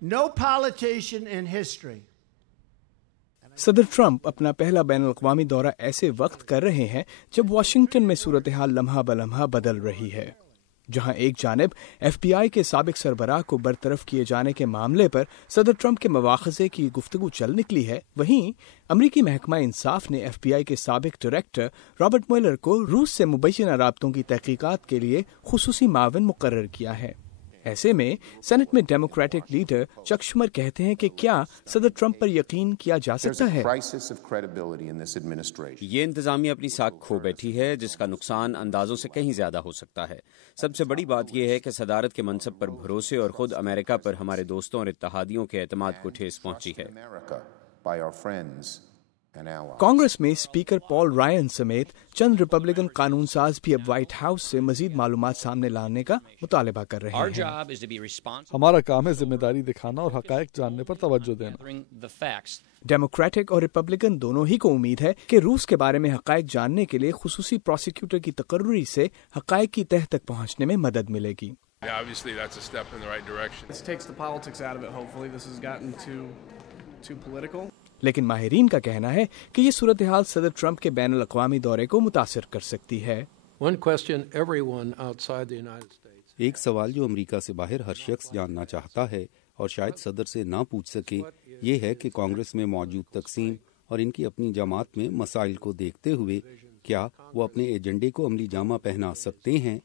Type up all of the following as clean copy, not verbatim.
No politician in history. صدر Trump اپنا پہلا بین الاقوامی دورہ ایسے وقت کر رہے ہیں جب واشنگٹن میں صورتحال لمحہ بلمحہ بدل رہی ہے. جہاں ایک جانب ایف بی آئی کے سابق سربراہ کو برطرف کیے جانے کے معاملے پر صدر ٹرمپ کے مواخذے کی گفتگو چل نکلی ہے، وہیں امریکی محکمہ انصاف نے ایف بی آئی کے سابق ڈائریکٹر رابرٹ میولر کو روس سے مبینہ رابطوں کی تحقیقات کے لیے خصوصی معاون مقرر کیا ہے. ایسے میں سینٹ میں ڈیموکریٹک لیڈر چک شومر کہتے ہیں کہ کیا صدر ٹرمپ پر یقین کیا جا سکتا ہے؟ یہ انتظامیہ اپنی ساکھ کھو بیٹھی ہے جس کا نقصان اندازوں سے کہیں زیادہ ہو سکتا ہے. سب سے بڑی بات یہ ہے کہ صدارت کے منصب پر بھروسے اور خود امریکہ پر ہمارے دوستوں اور اتحادیوں کے اعتماد کو ٹھیس پہنچی ہے. کانگریس میں اسپیکر پال رائن سمیت چند ریپبلکن قانون ساز بھی اب وائٹ ہاؤس سے مزید معلومات سامنے لانے کا مطالبہ کر رہے ہیں. ہمارا کام ہے ذمہ داری دکھانا اور حقائق جاننے پر توجہ دینا. ڈیموکریٹک اور ریپبلکن دونوں ہی کو امید ہے کہ روس کے بارے میں حقائق جاننے کے لیے خصوصی پروسیکیوٹر کی تقرری سے حقائق کی تہ تک پہنچنے میں مدد ملے گی. لیکن ماہرین کا کہنا ہے کہ یہ صورتحال صدر ٹرمپ کے بین الاقوامی دورے کو متاثر کر سکتی ہے. ایک سوال جو امریکہ سے باہر ہر شخص جاننا چاہتا ہے اور شاید صدر سے نہ پوچھ سکے، یہ ہے کہ کانگریس میں موجود تقسیم اور ان کی اپنی جماعت میں مسائل کو دیکھتے ہوئے کیا وہ اپنے ایجنڈے کو عملی جامہ پہنا سکتے ہیں؟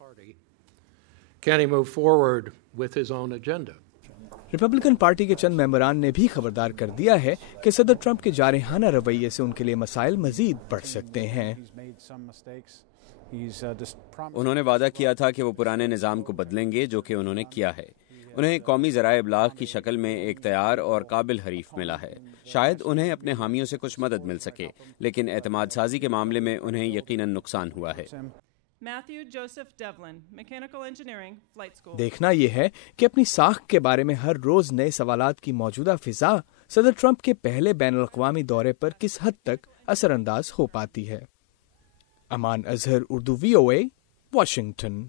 ریپبلکن پارٹی کے چند ممبران نے بھی خبردار کر دیا ہے کہ صدر ٹرمپ کے جارحانہ رویے سے ان کے لیے مسائل مزید بڑھ سکتے ہیں. انہوں نے وعدہ کیا تھا کہ وہ پرانے نظام کو بدلیں گے، جو کہ انہوں نے کیا ہے. انہیں قومی ذرائع ابلاغ کی شکل میں ایک تیار اور قابل حریف ملا ہے. شاید انہیں اپنے حامیوں سے کچھ مدد مل سکے، لیکن اعتماد سازی کے معاملے میں انہیں یقیناً نقصان ہوا ہے. دیکھنا یہ ہے کہ اپنی ساکھ کے بارے میں ہر روز نئے سوالات کی موجودہ فضا صدر ٹرمپ کے پہلے بین الاقوامی دورے پر کس حد تک اثر انداز ہو پاتی ہے. امان اظہر، اردو، VOA، واشنگٹن.